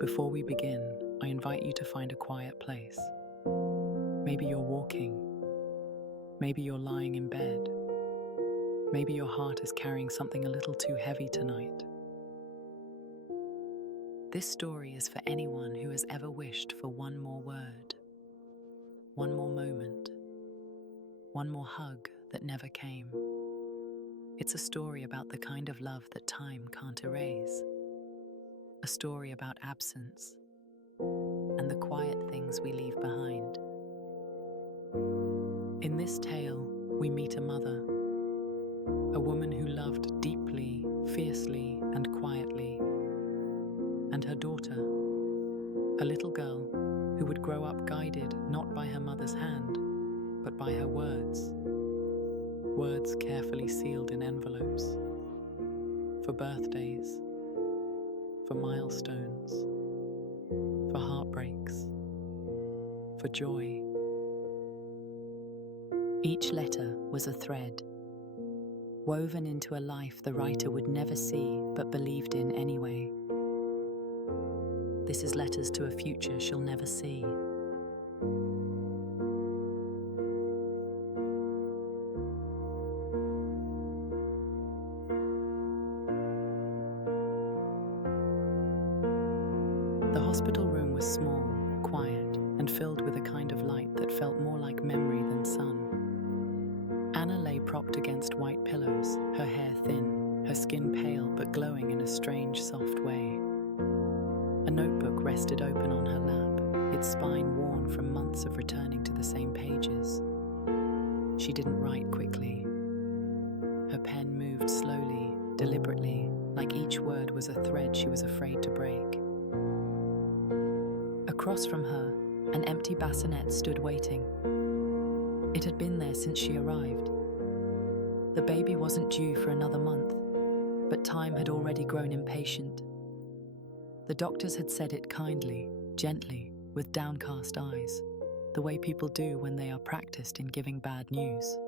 Before we begin, I invite you to find a quiet place. Maybe you're walking. Maybe you're lying in bed. Maybe your heart is carrying something a little too heavy tonight. This story is for anyone who has ever wished for one more word, one more moment, one more hug that never came. It's a story about the kind of love that time can't erase. A story about absence and the quiet things we leave behind. In this tale, we meet a mother, a woman who loved deeply, fiercely, and quietly, and her daughter, a little girl who would grow up guided not by her mother's hand, but by her words. Words carefully sealed in envelopes, for birthdays, for milestones, for heartbreaks, for joy. Each letter was a thread, woven into a life the writer would never see but believed in anyway. This is letters to a future she'll never see. The hospital room was small, quiet, and filled with a kind of light that felt more like memory than sun. Anna lay propped against white pillows, her hair thin, her skin pale but glowing in a strange, soft way. A notebook rested open on her lap, its spine worn from months of returning to the same pages. She didn't write quickly. Her pen moved slowly, deliberately, like each word was a thread she was afraid to break. Across from her, an empty bassinet stood waiting. It had been there since she arrived. The baby wasn't due for another month, but time had already grown impatient. The doctors had said it kindly, gently, with downcast eyes, the way people do when they are practiced in giving bad news.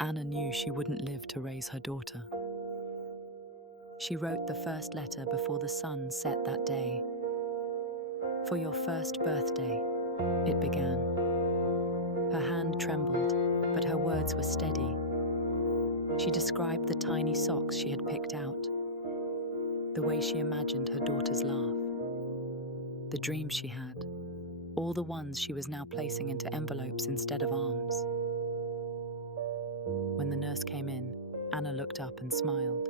Anna knew she wouldn't live to raise her daughter. She wrote the first letter before the sun set that day. "For your first birthday," it began. Her hand trembled, but her words were steady. She described the tiny socks she had picked out, the way she imagined her daughter's laugh, the dreams she had, all the ones she was now placing into envelopes instead of arms. When the nurse came in, Anna looked up and smiled.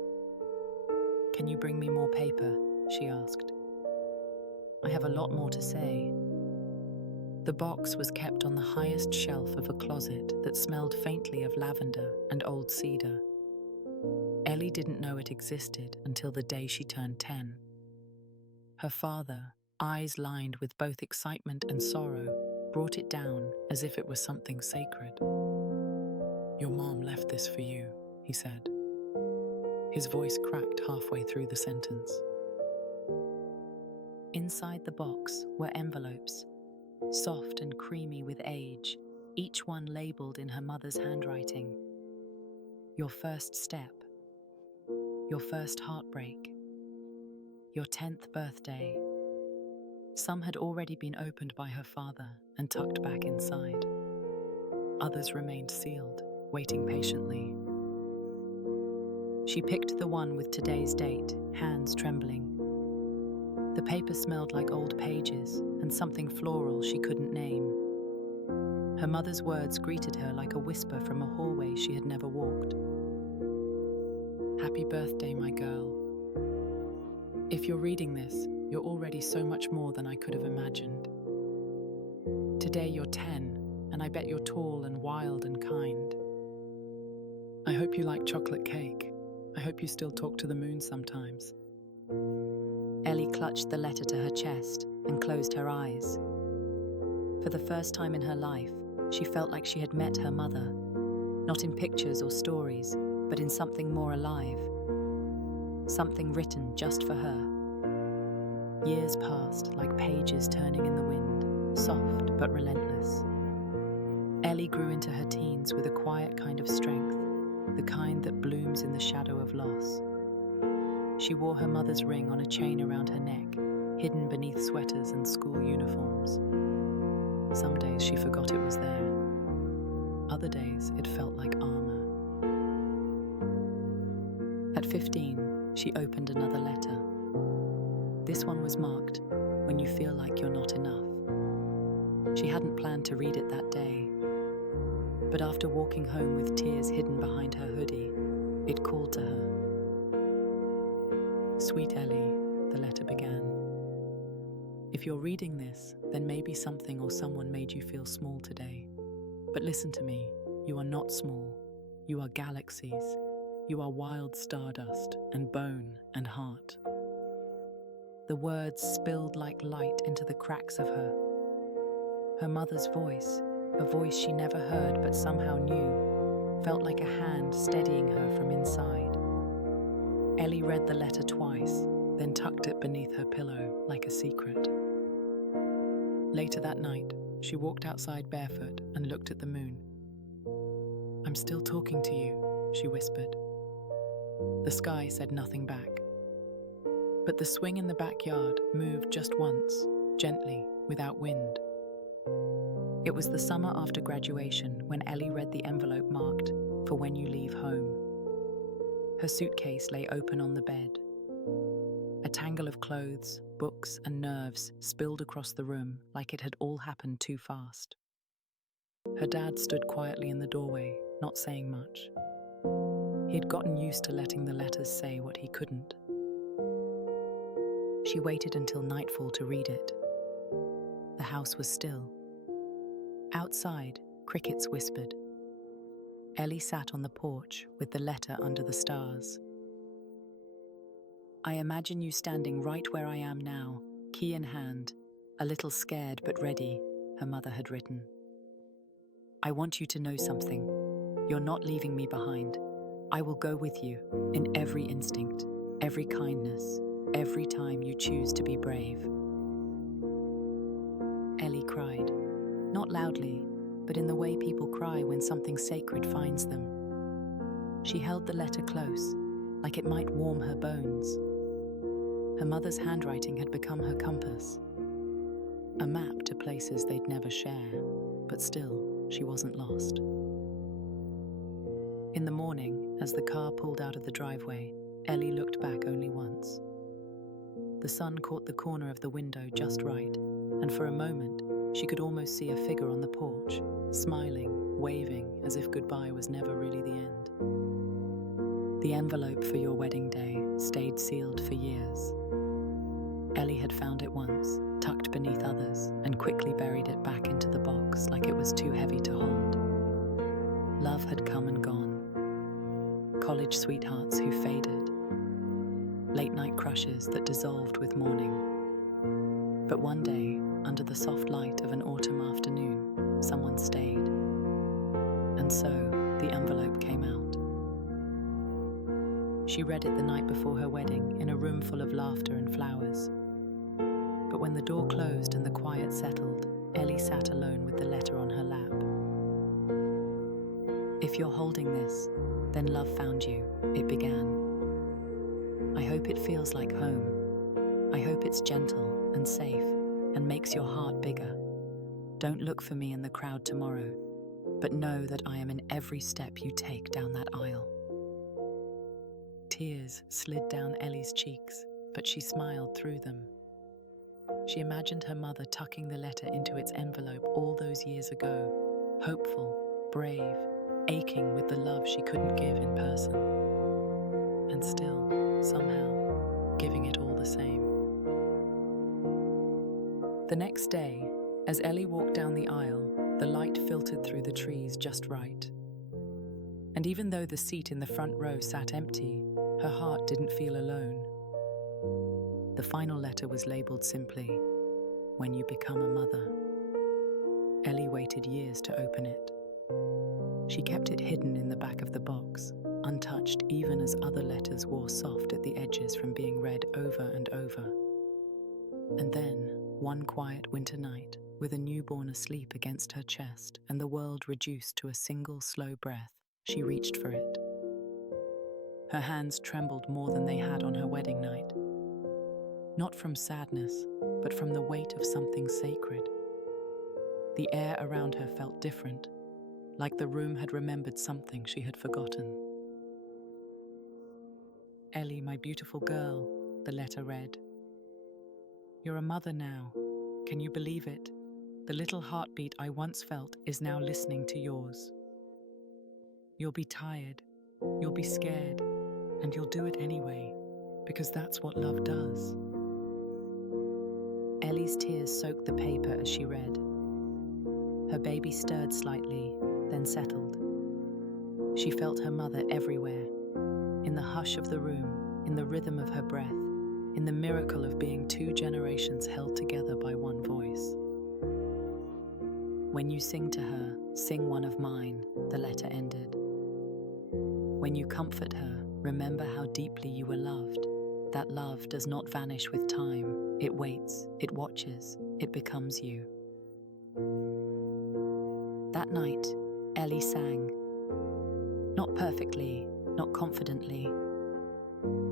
"Can you bring me more paper?" she asked. "I have a lot more to say." The box was kept on the highest shelf of a closet that smelled faintly of lavender and old cedar. Ellie didn't know it existed until the day she turned 10. Her father, eyes lined with both excitement and sorrow, brought it down as if it was something sacred. "Your mom left this for you," he said. His voice cracked halfway through the sentence. Inside the box were envelopes, soft and creamy with age, each one labeled in her mother's handwriting. Your first step, your first heartbreak, your 10th birthday. Some had already been opened by her father and tucked back inside. Others remained sealed, waiting patiently. She picked the one with today's date, hands trembling. The paper smelled like old pages and something floral she couldn't name. Her mother's words greeted her like a whisper from a hallway she had never walked. "Happy birthday, my girl. If you're reading this, you're already so much more than I could have imagined. Today you're 10, and I bet you're tall and wild and kind. I hope you like chocolate cake. I hope you still talk to the moon sometimes." Ellie clutched the letter to her chest and closed her eyes. For the first time in her life, she felt like she had met her mother, not in pictures or stories, but in something more alive. Something written just for her. Years passed like pages turning in the wind, soft but relentless. Ellie grew into her teens with a quiet kind of strength, the kind that blooms in the shadow of loss. She wore her mother's ring on a chain around her neck, hidden beneath sweaters and school uniforms. Some days she forgot it was there. Other days it felt like armor. At 15, she opened another letter. This one was marked, "When you feel like you're not enough." She hadn't planned to read it that day, but after walking home with tears hidden behind her hoodie, it called to her. "Sweet Ellie," the letter began. "If you're reading this, then maybe something or someone made you feel small today. But listen to me, you are not small. You are galaxies. You are wild stardust and bone and heart." The words spilled like light into the cracks of her. Her mother's voice, a voice she never heard but somehow knew, felt like a hand steadying her from inside. Ellie read the letter twice, then tucked it beneath her pillow like a secret. Later that night, she walked outside barefoot and looked at the moon. "I'm still talking to you," she whispered. The sky said nothing back. But the swing in the backyard moved just once, gently, without wind. It was the summer after graduation when Ellie read the envelope marked, "For when you leave home." Her suitcase lay open on the bed. A tangle of clothes, books, and nerves spilled across the room like it had all happened too fast. Her dad stood quietly in the doorway, not saying much. He'd gotten used to letting the letters say what he couldn't. She waited until nightfall to read it. The house was still. Outside, crickets whispered. Ellie sat on the porch with the letter under the stars. "I imagine you standing right where I am now, key in hand, a little scared but ready," her mother had written. "I want you to know something. You're not leaving me behind. I will go with you in every instinct, every kindness, every time you choose to be brave." Ellie cried, not loudly, but in the way people cry when something sacred finds them. She held the letter close, like it might warm her bones. Her mother's handwriting had become her compass, a map to places they'd never share, but still, she wasn't lost. In the morning, as the car pulled out of the driveway, Ellie looked back only once. The sun caught the corner of the window just right, and for a moment, she could almost see a figure on the porch, smiling, waving, as if goodbye was never really the end. The envelope for your wedding day stayed sealed for years. Ellie had found it once, tucked beneath others, and quickly buried it back into the box like it was too heavy to hold. Love had come and gone. College sweethearts who faded. Late-night crushes that dissolved with morning. But one day, under the soft light of an autumn afternoon, someone stayed. And so, the envelope came out. She read it the night before her wedding in a room full of laughter and flowers. But when the door closed and the quiet settled, Ellie sat alone with the letter on her lap. "If you're holding this, then love found you," it began. "I hope it feels like home. I hope it's gentle and safe and makes your heart bigger. Don't look for me in the crowd tomorrow, but know that I am in every step you take down that aisle." Tears slid down Ellie's cheeks, but she smiled through them. She imagined her mother tucking the letter into its envelope all those years ago, hopeful, brave, aching with the love she couldn't give in person. And still, somehow, giving it all the same. The next day, as Ellie walked down the aisle, the light filtered through the trees just right. And even though the seat in the front row sat empty, her heart didn't feel alone. The final letter was labeled simply, "When you become a mother." Ellie waited years to open it. She kept it hidden in the back of the box, untouched even as other letters wore soft at the edges from being read over and over. And then, one quiet winter night, with a newborn asleep against her chest and the world reduced to a single slow breath, she reached for it. Her hands trembled more than they had on her wedding night. not from sadness, but from the weight of something sacred. The air around her felt different, like the room had remembered something she had forgotten. "Ellie, my beautiful girl," the letter read. "You're a mother now. Can you believe it? The little heartbeat I once felt is now listening to yours. You'll be tired, you'll be scared, and you'll do it anyway, because that's what love does." Ellie's tears soaked the paper as she read. Her baby stirred slightly, then settled. She felt her mother everywhere, in the hush of the room, in the rhythm of her breath, in the miracle of being two generations held together by one voice. "When you sing to her, sing one of mine," the letter ended. "When you comfort her, remember how deeply you were loved. That love does not vanish with time. It waits, it watches, it becomes you." That night, Ellie sang. Not perfectly, not confidently,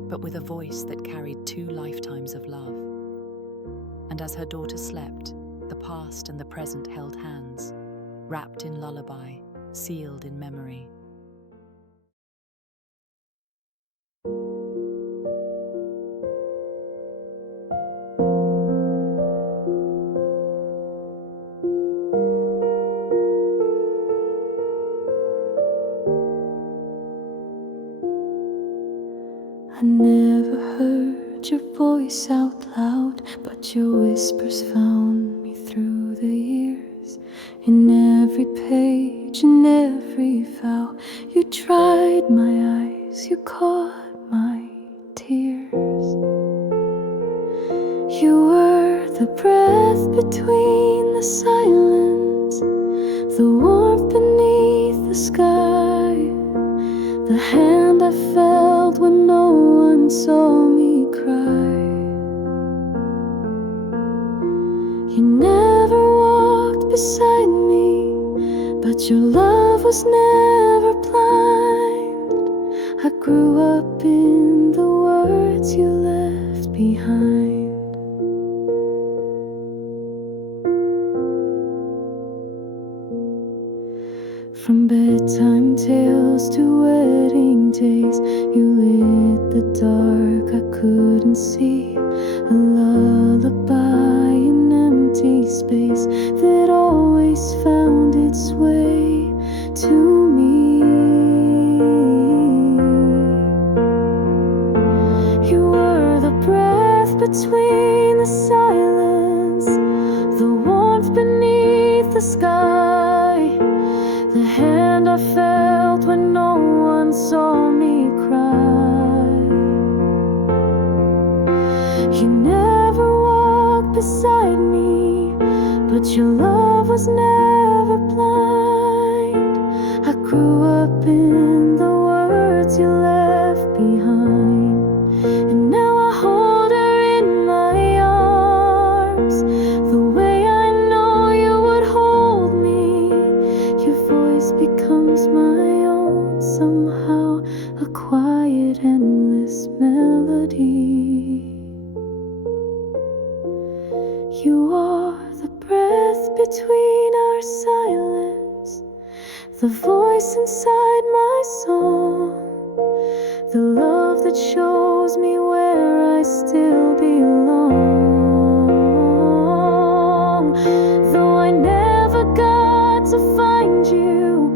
but with a voice that carried 2 lifetimes of love. And as her daughter slept, the past and the present held hands, wrapped in lullaby, sealed in memory. I never heard your voice out loud, but your whispers found me through the years. In every page, in every vow, you dried my eyes, you caught my tears. You were the breath between the silence, the warmth beneath the sky, the hand I felt when no one saw me cry. You never walked beside me, but your love was never blind. I grew up in the words you left behind. From bedtime tales to wedding days, you lit the dark I couldn't see. A lullaby in empty space that always found its way to me. You were the breath between the silence, the warmth beneath the sky, the hand I felt when no one saw me cry. You never walked beside me, but your love was never blind. I grew up in the words you left behind, and now I hold her in my arms, the way I know you would hold me. Your voice becomes my own, somehow a quiet, endless melody. You are the breath between our silence, the voice inside my song, the love that shows me where I still belong. Though I never got to find you,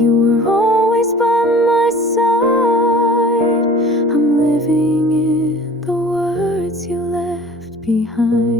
you were always by my side. I'm living in the words you left behind.